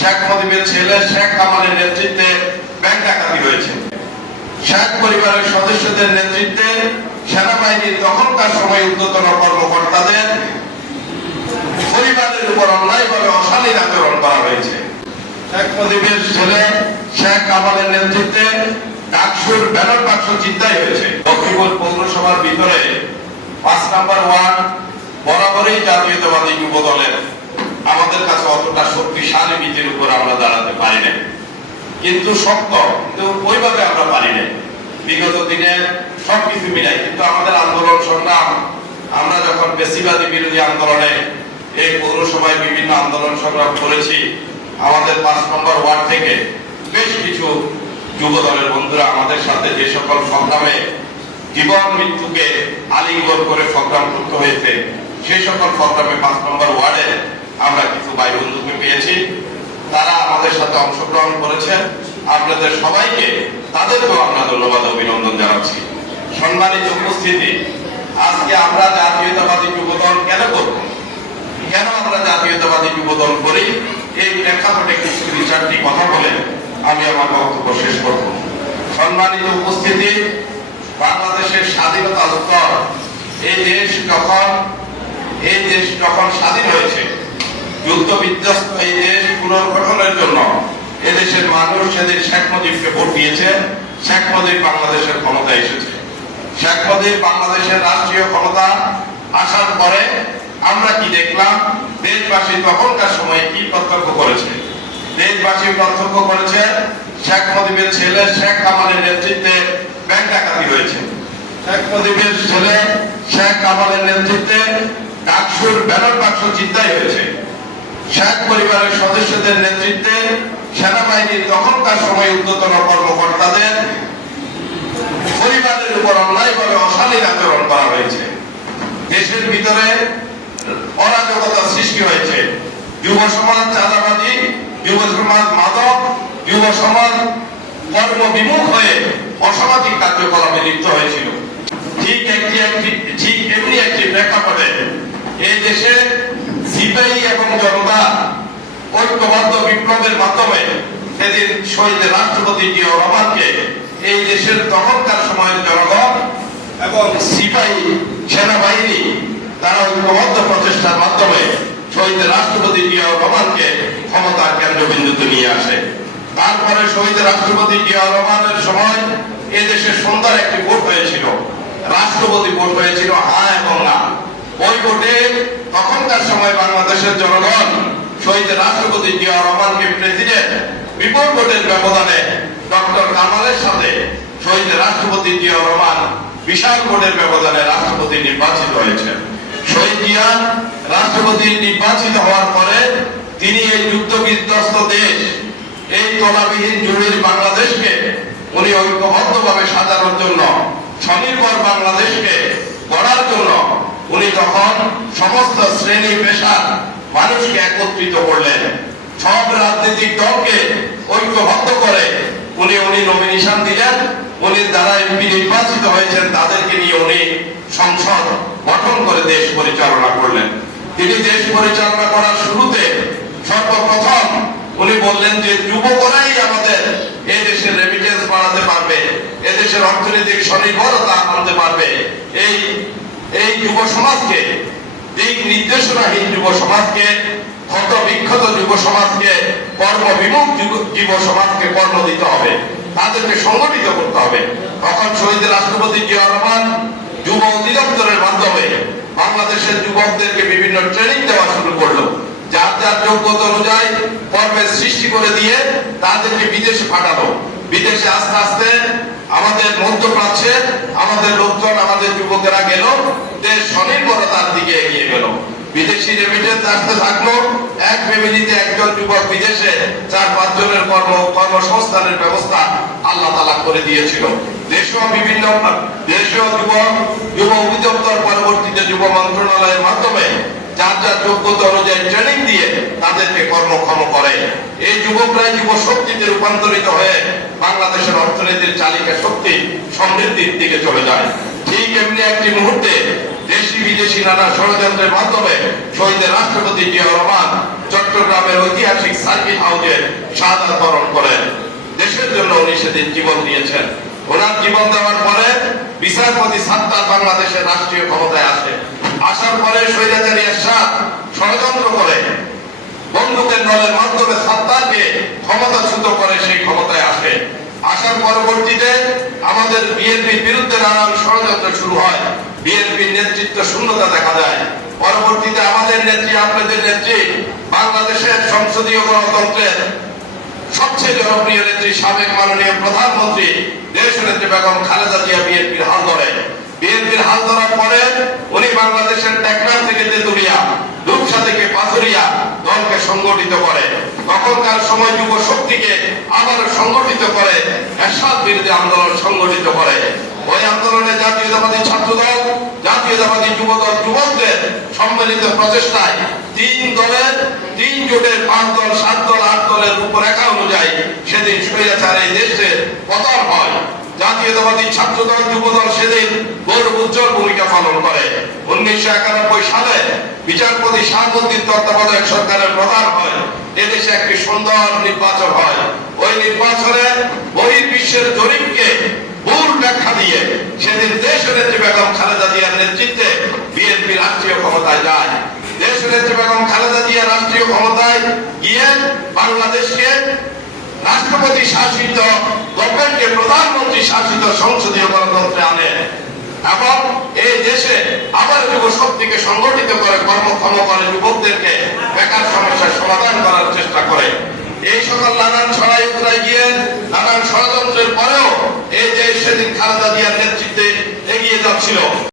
শেখ মুজিবের ছেলে শেখ কামালের নেতৃত্বে ব্যাংক ডাকাতি হয়েছে। শেখ পরিবারের সদস্যদের নেতৃত্বে সেনাবাহিনীর তখনকার সময় ঊর্ধ্বতন কর্মকর্তাদের পরিবারের উপর অন্যায়ভাবে অশালীন আচরণ করা হয়েছে। শেখ মুজিবের ছেলে শেখ কামালের নেতৃত্বে ডাকসুর ব্যালট বাক্স ছিনতাই হয়েছে। লক্ষ্মীপুর পৌরসভার ভিতরে ৫ নম্বর ওয়ার্ড বরাবরই জাতীয়তাবাদী যুব দলের আমাদের কাছে অতটা শক্তিশালী ভিত্তির উপর আমরা দাঁড়াতে পারি না, কিন্তু শক্ত কিন্তু ওইভাবে আমরা পারি না। বিগত দিনের সবকিছু মিলাই কিন্তু আমাদের আন্দোলন সংগ্রাম, আমরা যখন বেশিবাদী বিরোধী আন্দোলনে এই পৌরসভায় বিভিন্ন আন্দোলন সংগ্রাম করেছি, আমাদের ৫ নম্বর ওয়ার্ড থেকে বেশ কিছু যুব দলের বন্ধুরা আমাদের সাথে যে সকল সংগ্রামে জীবন মৃত্যুকে আলিঙ্গন করে সংগ্রাম করতে হয়েছে, সেই সকল সংগ্রামে ৫ নম্বর ওয়ার্ডে আমরা কিছু ভাই বন্ধুকে পেয়েছি। তারা আমাদের সাথে অংশগ্রহণ করেছে। আপনাদের সবাইকে তাদেরকেও আমরা ধন্যবাদ অভিনন্দন জানাচ্ছি। সম্মানিত উপস্থিতি, আজকে আমরা জাতীয়তাবাদী যুবদল কেন করব, কেন আমরা জাতীয়তাবাদী যুবদল করি, এই প্রেক্ষাপটে কিছু ২-৪টি কথা বলে আমি আমার বক্তব্য শেষ করব। সম্মানিত উপস্থিতি, বাংলাদেশের স্বাধীনতার উত্তর এই দেশ যখন স্বাধীন হয়েছে, যুদ্ধ বিধ্বস্ত এই দেশ পুনর্গঠনের জন্য এদেশের মানুষ সেদিন শেখ মুজিবকে ভোট দিয়েছে। শেখ মুজিব বাংলাদেশের ক্ষমতায় এসেছে। শেখ মুজিব বাংলাদেশের রাষ্ট্রীয় ক্ষমতা আসার পরে আমরা কি দেখলাম, দেশবাসী তখনকার সময়ে কি প্রত্যক্ষ করেছে। দেশবাসী প্রত্যক্ষ করেছে শেখ মুজিবের ছেলে শেখ কামালের নেতৃত্বে ব্যাংক ডাকাতি হয়েছে। শেখ মুজিবের ছেলে শেখ কামালের নেতৃত্বে ডাকসুর ব্যালট বাক্স ছিনতাই হয়েছে। শেখ পরিবারের সদস্যদের নেতৃত্বে সেনাবাহিনীর তখনকার সময় ঊর্ধ্বতন কর্মকর্তাদের পরিবারের উপর অন্যায়ভাবে অশালীন আচরণ করা হয়েছে। দেশের ভিতরে অরাজকতা সৃষ্টি হয়েছে। যুব সমাজ চাঁদাবাজি, যুব সমাজ মাদক, যুব সমাজ কর্মবিমুখ হয়ে অসামাজিক কার্যকলাপে লিপ্ত হয়েছিল। ঠিক এমনি একটি প্রেক্ষাপটে এই দেশে সিপাহী এবং জনতা ঐক্যবদ্ধ বিপ্লবের মাধ্যমে সেদিন শহীদ রাষ্ট্রপতি জিয়া রহমানকে এই দেশের তখনকার সময়ের জনগণ এবং সিপাহী সেনাবাহিনী তারা ঐক্যবদ্ধ প্রচেষ্টার মাধ্যমে শহীদ রাষ্ট্রপতি জিয়া রহমানকে ক্ষমতার কেন্দ্রবিন্দুতে নিয়ে আসে। তারপরে শহীদ রাষ্ট্রপতি জিয়া রহমানের সময় এই দেশের সুন্দর একটি ভোট হয়েছিল, রাষ্ট্রপতি ভোট হয়েছিল হ্যাঁ এবং না। ওই ভোটে তখনকার সময় বাংলাদেশের জনগণ শহীদ রাষ্ট্রপতি জিয়া রহমানকে প্রেসিডেন্ট বিপুল ভোটের ব্যবধানে ডক্টর কামালের সাথে শহীদ রাষ্ট্রপতি জিয়া রহমান বিশাল ভোটের ব্যবধানে রাষ্ট্রপতি নির্বাচিত হয়েছে। শহীদ জিয়া রাষ্ট্রপতি নির্বাচিত হওয়ার পরে তিনি এই যুদ্ধ বিধ্বস্ত দেশ, এই তলাবিহীন জুড়ির বাংলাদেশকে উনি ঐক্যবদ্ধভাবে সাজানোর জন্য, স্বনির্ভর বাংলাদেশকে গড়ার জন্য উনি তখন সমস্ত শ্রেণী পেশার মানুষকে একত্রিত করলেন। সব রাজনৈতিক দলকে ঐক্যবদ্ধ করে উনি নমিনেশন দিলেন। উনি যারা এমপি নির্বাচিত হয়েছেন তাদেরকে নিয়ে উনি সংসদ গঠন করে দেশ পরিচালনা করলেন। তিনি দেশ পরিচালনা করার শুরুতে সর্বপ্রথম উনি বললেন যে যুবকরাই আমাদের এই দেশের রেমিটেন্স বাড়াতে পারবে, এদেশের অর্থনৈতিক স্বনির্ভরতা আনতে পারবে। এই যুব সমাজকে, দিক নির্দেশনাহীন যুব সমাজকে, ক্ষত বিক্ষত যুব সমাজকে, কর্মবিমুখ যুব সমাজকে কর্ম দিতে হবে, তাদেরকে সংগঠিত করতে হবে। তখন শহীদ রাষ্ট্রপতি জিয়া রহমান যুব অধিদপ্তরের মাধ্যমে বাংলাদেশের যুবকদেরকে বিভিন্ন ট্রেনিং দেওয়া শুরু করলো। যার যার যোগ্যতা অনুযায়ী কর্মের সৃষ্টি করে দিয়ে তাদেরকে বিদেশে পাঠালো। বিদেশে আস্তে আস্তে আমাদের মধ্যপ্রাচ্যে আমাদের লোকজন, আমাদের যুবকেরা গেল, দেশ স্বনির্ভরতার দিকে এগিয়ে গেল। বিদেশি রেমিটেন্স আসতে থাকলো। এক ফ্যামিলিতে একজন যুবক বিদেশে ৪-৫ জনের কর্মসংস্থানের ব্যবস্থা আল্লাহ তাআলা করে দিয়েছিল। দেশীয় যুব অধিদপ্তর পরবর্তীতে যুব মন্ত্রণালয়ের মাধ্যমে যার যার যোগ্যতা অনুযায়ী ট্রেনিং দিয়ে তাদেরকে কর্মক্ষম করে। এই যুবকরাই যুব শক্তিতে রূপান্তরিত হয়ে বাংলাদেশের অর্থনীতির চালিকা শক্তি সমৃদ্ধির দিকে চলে যায়। ঠিক এমনি একটি মুহূর্তে দেশি বিদেশি নানা ষড়যন্ত্রের মাধ্যমে শহীদ রাষ্ট্রপতি জিয়া রহমান চট্টগ্রামের ঐতিহাসিক সার্কিট হাউসে শাহাদাত বরণ করেন। দেশের জন্য উনি সেদিন জীবন দিয়েছেন। ওনার জীবন দেওয়ার পরে বিচারপতি সাত্তার বাংলাদেশের রাষ্ট্রীয় ক্ষমতায় আসে। আসার পরে স্বৈরাচারী এরশাদ ষড়যন্ত্র করে বন্দুকের নলের মাধ্যমে সাত্তারকে ক্ষমতাচ্যুত করে সেই ক্ষমতায় আসে। আসার পরবর্তীতে আমাদের বিএনপির বিরুদ্ধে নানান ষড়যন্ত্র শুরু হয়। বিএনপির নেতৃত্ব শূন্যতা দেখা যায়। পরবর্তীতে আমাদের নেত্রী, আপনাদের নেত্রী, বাংলাদেশের সংসদীয় গণতন্ত্রের সবচেয়ে জনপ্রিয় নেত্রী, সাবেক মাননীয় প্রধানমন্ত্রী দেশনেত্রী বেগম খালেদা জিয়া বিএনপির হাল ধরে। বিএনপির হাল ধরার পরে উনি বাংলাদেশের টেকনাফ থেকে তেতুলিয়া, রূপসা থেকে পাথুরিয়া দলকে সংগঠিত করে। তখনকার সময় যুব শক্তিকে আবার সংগঠিত করে, এরশাদ বিরোধী আন্দোলন সংগঠিত করে। ওই আন্দোলনে জাতীয়তাবাদী ছাত্রদল, জাতীয়তাবাদী যুবদল, যুবকদের সম্মিলিত প্রচেষ্টায় 3 দলের 3 জোটের 5 দল, 7 দল, 8 দলের রূপরেখা অনুযায়ী সেদিন স্বৈরাচার এই দেশে পতন হয়। জাতীয়তাবাদী ছাত্রদল, যুবদল সেদিন গৌরব উজ্জ্বল ভূমিকা পালন করে। 1991 সালে বিচারপতি শাহাবুদ্দিন তত্ত্বাবধায়ক সরকারের প্রধান হয়। এদেশে একটি সুন্দর নির্বাচন হয়। ওই নির্বাচনে বহির্বিশ্বের জরিপকে ভুল ব্যাখ্যা দিয়ে সেদিন দেশনেত্রী বেগম খালেদা জিয়ার নেতৃত্বে বিএনপি রাষ্ট্রীয় ক্ষমতায় যায়। দেশনেত্রী বেগম খালেদা জিয়া রাষ্ট্রীয় ক্ষমতায় গিয়ে বাংলাদেশকে রাষ্ট্রপতি শাসিত, গভর্নমেন্টকে প্রধানমন্ত্রী শাসিত সংসদীয় গণতন্ত্রে আনে এবং এই দেশে আবার যুব শক্তিকে সংগঠিত করে, কর্মক্ষম করে, যুবকদেরকে বেকার সমস্যার সমাধান করার চেষ্টা করে। এই সকল নানান ছড়াই উতরাই গিয়ে নানান ষড়যন্ত্রের পরেও এই দেশ সেদিন খালেদা জিয়ার নেতৃত্বে এগিয়ে যাচ্ছিল।